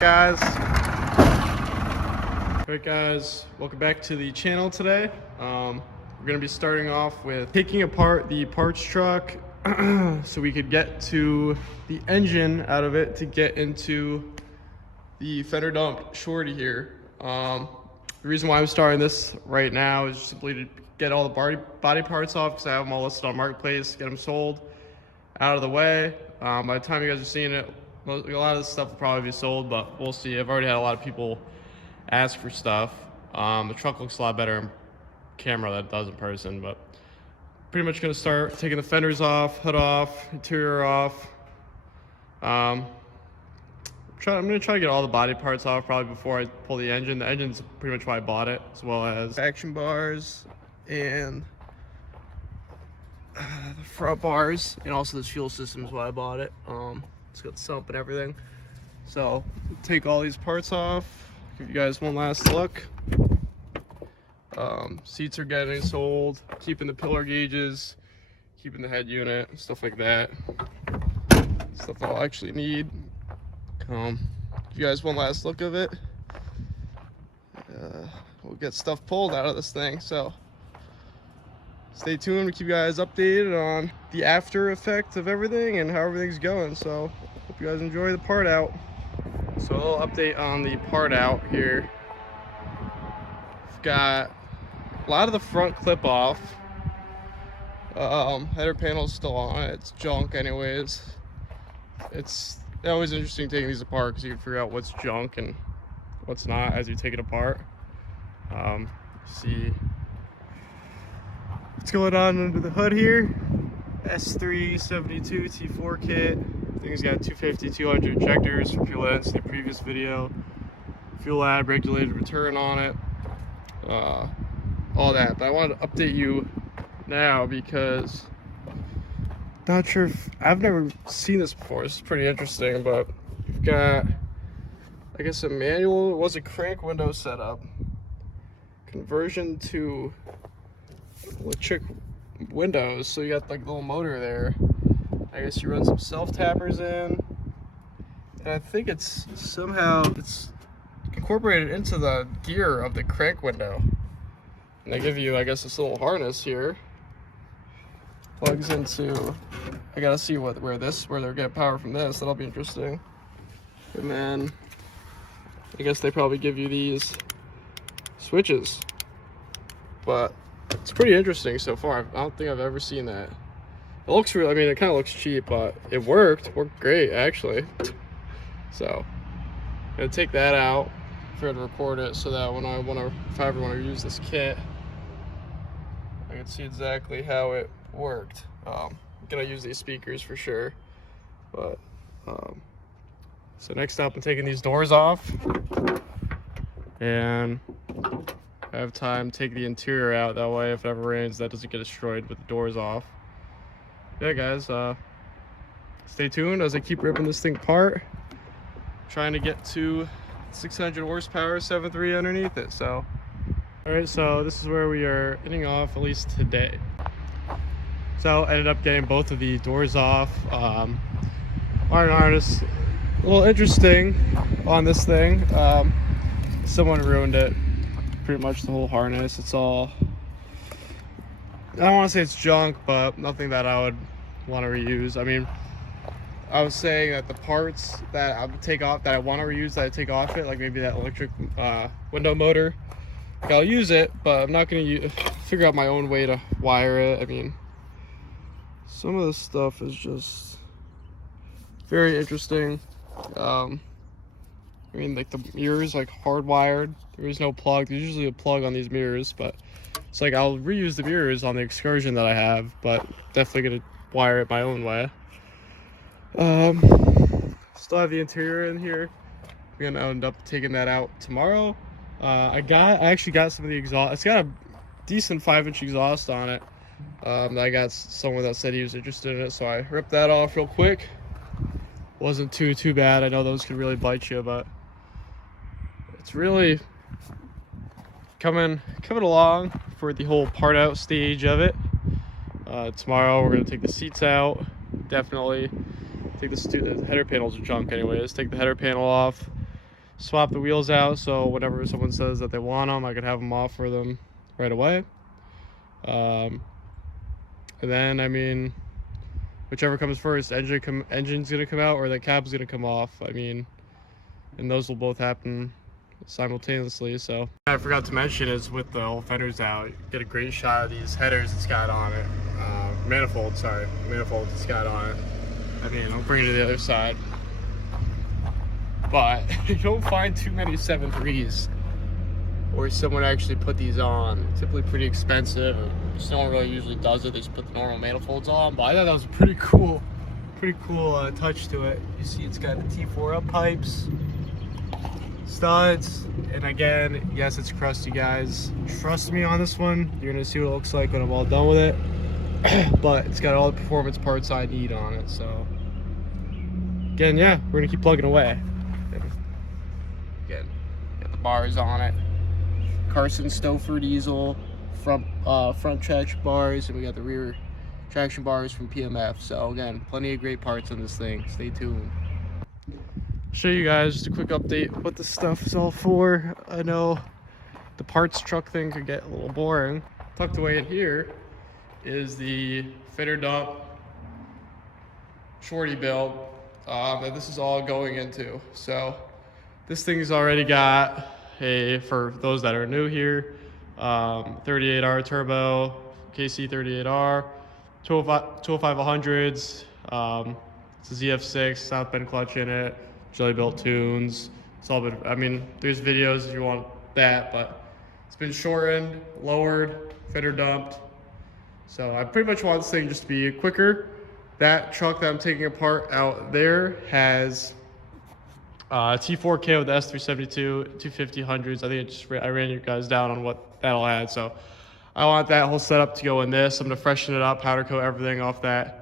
Guys, alright guys, welcome back to the channel today. We're going to be starting off with taking apart the parts truck so we could get to the engine out of it to get into the fender dump Shorty here. The reason why I'm starting this right now is simply to get all the body parts off because I have them all listed on Marketplace, get them sold out of the way. By the time you guys are seeing it, a lot of this stuff will probably be sold, but we'll see. I've already had a lot of people ask for stuff. The truck looks a lot better in camera than it does in person, but pretty much going to start taking the fenders off, hood off, interior off. I'm going to try to get all the body parts off probably before I pull the engine. The engine's pretty much why I bought it, as well as action bars and the front bars, and also this fuel system is why I bought it. It's got the sump and everything. So take all these parts off, give you guys one last look. Seats are getting sold, keeping the pillar gauges, keeping the head unit, stuff like that. Stuff I'll actually need. Give you guys one last look of it. We'll get stuff pulled out of this thing, so stay tuned. We keep you guys updated on the after effect of everything and how everything's going. So hope you guys enjoy the part out. So a little update on the part out here. We've got a lot of the front clip off. Header panel's still on. It's junk anyways. It's always interesting taking these apart because you can figure out what's junk and what's not as you take it apart. See what's going on under the hood here. S372 T4 kit. Thing's got 250, 200 injectors for fuel ends in the previous video. Fuel lab, regulated return on it. All that. But I wanted to update you now because not sure if I've never seen this before. This is pretty interesting, but we've got, I guess, a manual. It was a crank window setup. Conversion to electric windows, so you got like a little motor there. I guess you run some self tappers in, and I think it's incorporated into the gear of the crank window. And they give you, I guess, this little harness here. Plugs into. I gotta see where they're getting power from this. That'll be interesting. And then I guess they probably give you these switches, but it's pretty interesting so far. I don't think I've ever seen that. It looks real. I mean, it kind of looks cheap, but it worked great actually. So I'm gonna take that out for to record it so that when if I ever want to use this kit, I can see exactly how it worked. I'm gonna use these speakers for sure, but so next up I'm taking these doors off, and I have time to take the interior out, that way if it ever rains that doesn't get destroyed with the doors off. Yeah guys, stay tuned as I keep ripping this thing apart, trying to get to 600 horsepower 7.3 underneath it. So alright, so this is where we are ending off, at least today. So I ended up getting both of the doors off. Iron harness, a little interesting on this thing. Someone ruined it, pretty much the whole harness. It's all, I don't want to say it's junk, but nothing that I would want to reuse. I mean, I was saying that the parts that I would take off, that I want to reuse, that I take off it, like maybe that electric window motor, I'll use it, but I'm not going to figure out my own way to wire it. I mean, some of this stuff is just very interesting. I mean, like the mirrors, like hardwired. There is no plug. There's usually a plug on these mirrors, but it's like I'll reuse the mirrors on the Excursion that I have, but definitely gonna wire it my own way. Still have the interior in here. We're gonna end up taking that out tomorrow. I actually got some of the exhaust. It's got a decent 5-inch exhaust on it. I got someone that said he was interested in it, so I ripped that off real quick. Wasn't too bad. I know those could really bite you, but it's really coming along for the whole part out stage of it. Tomorrow we're gonna take the seats out. Definitely take the header panels are junk anyways. Take the header panel off. swap the wheels out, so whenever someone says that they want them, I could have them off for them right away. And then, I mean, whichever comes first, engine's gonna come out or the cab's gonna come off. I mean, and those will both happen simultaneously. So I forgot to mention is with the whole fenders out, you get a great shot of these headers it's got on it. Manifolds it's got on it. I mean, I'll bring it to the other side. But you don't find too many 7.3s where someone actually put these on. Typically pretty expensive. Just no one really usually does it. They just put the normal manifolds on. But I thought that was a pretty cool touch to it. You see it's got the T4 up pipes, studs, and again, yes, it's crusty, guys. Trust me on this one. You're gonna see what it looks like when I'm all done with it. But it's got all the performance parts I need on it. So again, yeah, we're gonna keep plugging away. Again, got the bars on it. Carson Stouffer diesel, front traction bars, and we got the rear traction bars from PMF. So again, plenty of great parts on this thing. Stay tuned. Show you guys just a quick update what this stuff is all for. I know the parts truck thing could get a little boring. Tucked away in here is the fender dump Shorty build that this is all going into. So this thing's already got for those that are new here, 38R turbo, KC 38R, 205 100s. It's a ZF6, South Bend clutch in it, Jelly built tunes. It's all been, I mean, there's videos if you want that, but it's been shortened, lowered, fender dumped. So I pretty much want this thing just to be quicker. That truck that I'm taking apart out there has T4K with the S-372, 250 hundreds. I think I ran you guys down on what that'll add. So I want that whole setup to go in this. I'm gonna freshen it up, powder coat everything off that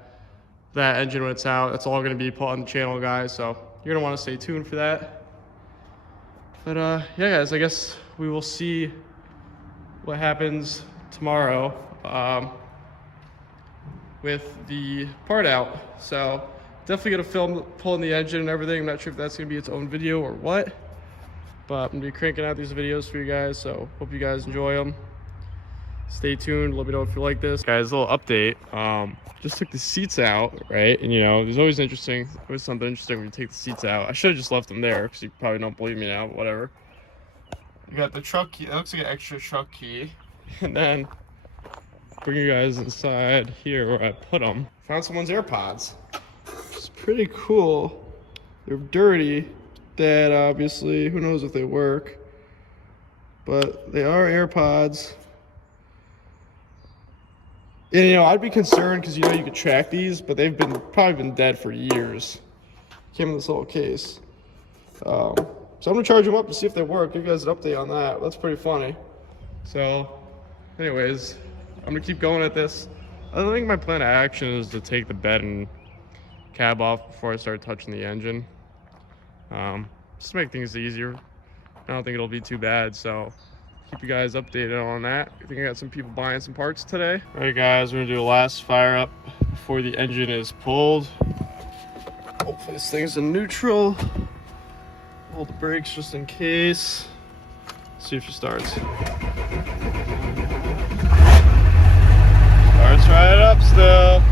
engine when it's out. That's all gonna be put on the channel, guys. So you're gonna want to stay tuned for that. But yeah, guys, I guess we will see what happens tomorrow with the part out. So definitely gonna film pulling the engine and everything. I'm not sure if that's gonna be its own video or what, but I'm gonna be cranking out these videos for you guys. So hope you guys enjoy them. Stay tuned. Let me know if you like this, guys. A little update. Just took the seats out, right? And you know, there's always something interesting when you take the seats out. I should have just left them there because you probably don't believe me now, but whatever. You got the truck key. That looks like an extra truck key. And then bring you guys inside here where I put them. Found someone's AirPods. It's pretty cool. They're dirty. Dead, obviously. Who knows if they work? But they are AirPods. And, you know, I'd be concerned because, you know, you could track these, but they've probably been dead for years. Came in this little case. So I'm going to charge them up to see if they work. Give you guys an update on that. That's pretty funny. So, anyways, I'm going to keep going at this. I think my plan of action is to take the bed and cab off before I start touching the engine. Just to make things easier. I don't think it'll be too bad, so keep you guys updated on that. I think I got some people buying some parts today. All right, guys, we're gonna do a last fire up before the engine is pulled. Hopefully this thing's in neutral. Hold the brakes just in case. See if she starts. Starts right up still.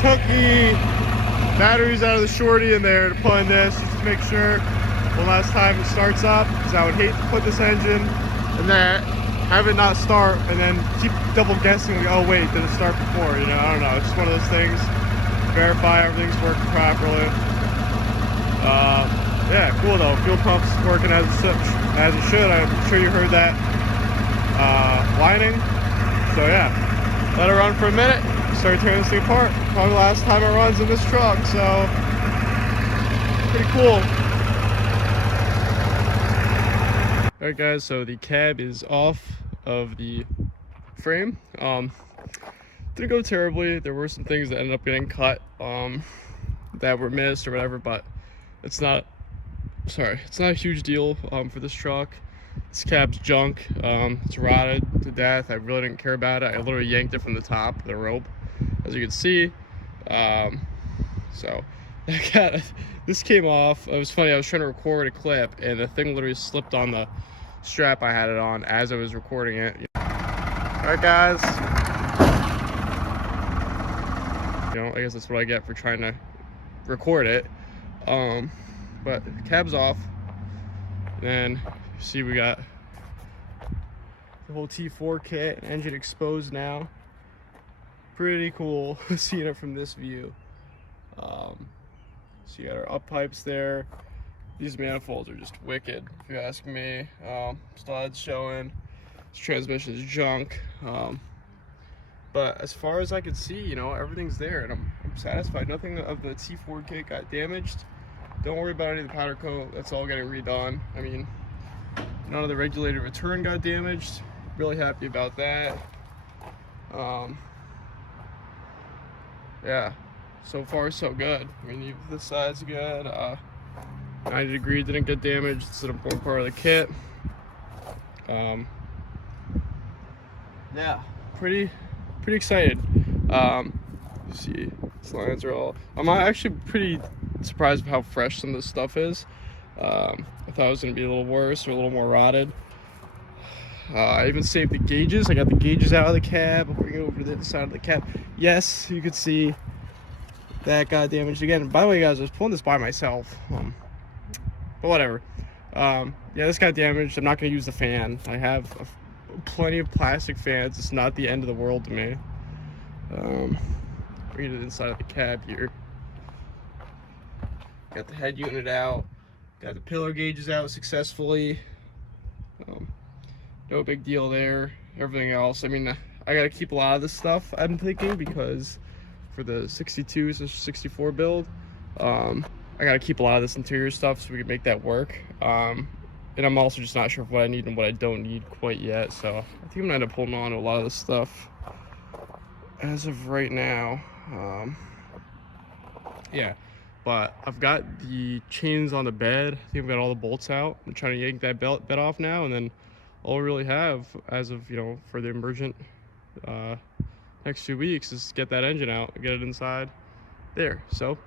Took the batteries out of the Shorty in there to put in this just to make sure one last time it starts up, because I would hate to put this engine in that, have it not start, and then keep double guessing, like, oh wait, did it start before? You know, I don't know. It's just one of those things. Verify everything's working properly. Yeah, cool though. Fuel pump's working as it should. I'm sure you heard that whining. So yeah, let it run for a minute. Start tearing this thing apart. Probably the last time it runs in this truck. So pretty cool. All right, guys. So the cab is off of the frame. Didn't go terribly. There were some things that ended up getting cut that were missed or whatever, but it's not a huge deal for this truck. This cab's junk. It's rotted to death. I really didn't care about it. I literally yanked it from the top of the rope, as you can see. So this came off. It was funny. I was trying to record a clip and the thing literally slipped on the strap I had it on as I was recording it. All right, guys. You know, I guess that's what I get for trying to record it. But the cab's off. And then you see we got the whole T4 kit, engine exposed now. Pretty cool seeing it from this view. So you got our up pipes there. These manifolds are just wicked, if you ask me. Studs showing. This transmission is junk. But as far as I can see, you know, everything's there, and I'm satisfied. Nothing of the T4 kit got damaged. Don't worry about any of the powder coat. That's all getting redone. I mean, none of the regulated return got damaged. Really happy about that. Yeah, so far so good. I mean, this side's good. 90 degree didn't get damaged. It's an important part of the kit. Yeah, pretty excited. You see, these lines are all. I'm actually pretty surprised with how fresh some of this stuff is. I thought it was gonna be a little worse or a little more rotted. I even saved the gauges. I got the gauges out of the cab. I'll bring it over to the side of the cab. Yes, you could see that got damaged again. By the way, guys, I was pulling this by myself. But whatever. Yeah, this got damaged. I'm not gonna use the fan. I have plenty of plastic fans. It's not the end of the world to me. Bring it inside of the cab here. Got the head unit out. Got the pillar gauges out successfully. No big deal there. Everything else, I mean, I gotta keep a lot of this stuff, I'm thinking, because for the 62 to 64 build, I gotta keep a lot of this interior stuff so we can make that work. And I'm also just not sure what I need and what I don't need quite yet, so I think I'm gonna end up holding on to a lot of this stuff as of right now. Yeah, but I've got the chains on the bed. I think I've got all the bolts out. I'm trying to yank that bed off now, and then all we really have as of, you know, for the emergent next 2 weeks is get that engine out and get it inside there. So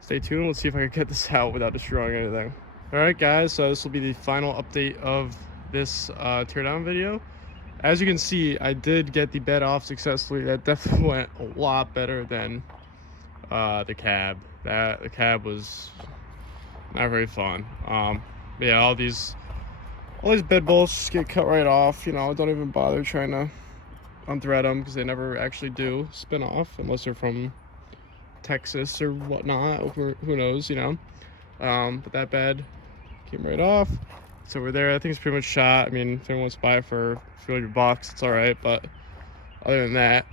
stay tuned. Let's see if I can get this out without destroying anything. All right, guys, so this will be the final update of this teardown video. As you can see, I did get the bed off successfully. That definitely went a lot better than the cab. The cab was not very fun. Yeah, all these bed bolts just get cut right off. You know, don't even bother trying to unthread them because they never actually do spin off unless they're from Texas or whatnot. Who knows, you know. But that bed came right off. So we're there. I think it's pretty much shot. I mean, if anyone wants to buy it for a few $100, it's all right. But other than that,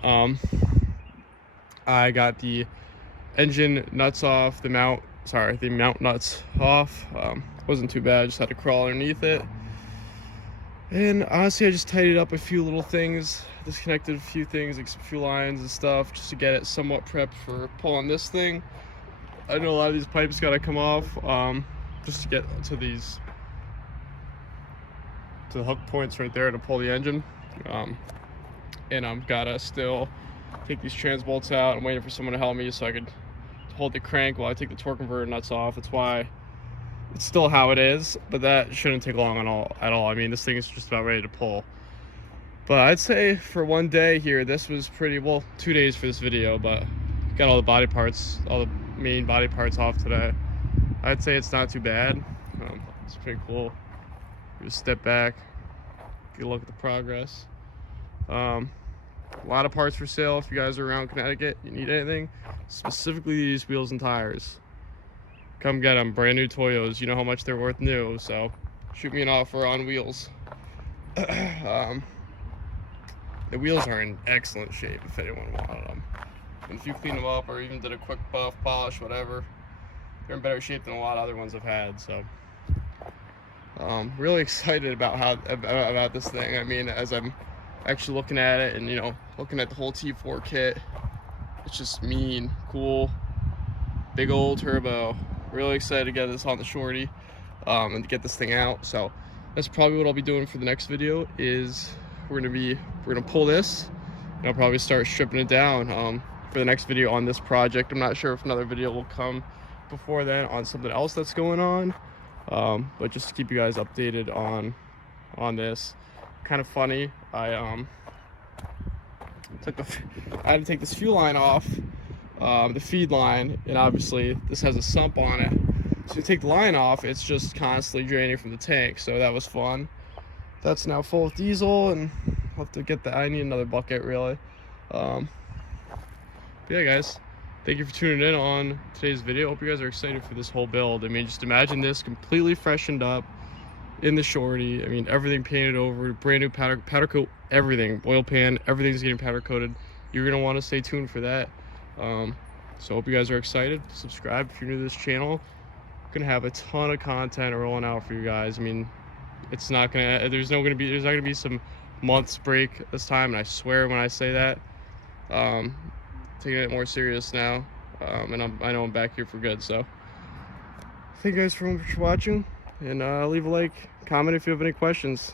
I got the engine nuts off, the mount nuts off. Wasn't too bad. Just had to crawl underneath it. And honestly, I just tidied up a few little things, disconnected a few things, like some few lines and stuff, just to get it somewhat prepped for pulling this thing. I know a lot of these pipes got to come off, just to get to the hook points right there to pull the engine. And I've got to still take these trans bolts out. I'm waiting for someone to help me so I could hold the crank while I take the torque converter nuts off. That's why it's still how it is, but that shouldn't take long at all. I mean, this thing is just about ready to pull. But I'd say for one day here, this was pretty, well, 2 days for this video, but got all the body parts, all the main body parts off today. I'd say it's not too bad. It's pretty cool. Just step back, get a look at the progress. A lot of parts for sale if you guys are around Connecticut, you need anything, specifically these wheels and tires. come get them. Brand new Toyos. You know how much they're worth new. So shoot me an offer on wheels. The wheels are in excellent shape if anyone wanted them. And if you clean them up or even did a quick buff, polish, whatever, they're in better shape than a lot of other ones I've had. So really excited about this thing. I mean, as I'm actually looking at it and, you know, looking at the whole T4 kit, it's just mean, cool, big old turbo. Really excited to get this on the Shorty and to get this thing out. So that's probably what I'll be doing for the next video. Is we're gonna pull this and I'll probably start stripping it down for the next video on this project. I'm not sure if another video will come before then on something else that's going on, but just to keep you guys updated on this. Kind of funny, I had to take this fuel line off, the feed line, and obviously this has a sump on it. So you take the line off, it's just constantly draining from the tank. So that was fun. That's now full of diesel, and I'll have to get I need another bucket really. But yeah, guys, thank you for tuning in on today's video. Hope you guys are excited for this whole build. I mean, just imagine this completely freshened up in the Shorty. I mean, everything painted over, brand new powder coat, everything, oil pan, everything's getting powder coated. You're gonna want to stay tuned for that. So hope you guys are excited. Subscribe if you're new to this channel. Gonna have a ton of content rolling out for you guys. I mean, it's not gonna, there's not gonna be some months break this time, and I swear when I say that. Taking it more serious now, and I know I'm back here for good. So thank you guys for watching, and leave a like, comment if you have any questions.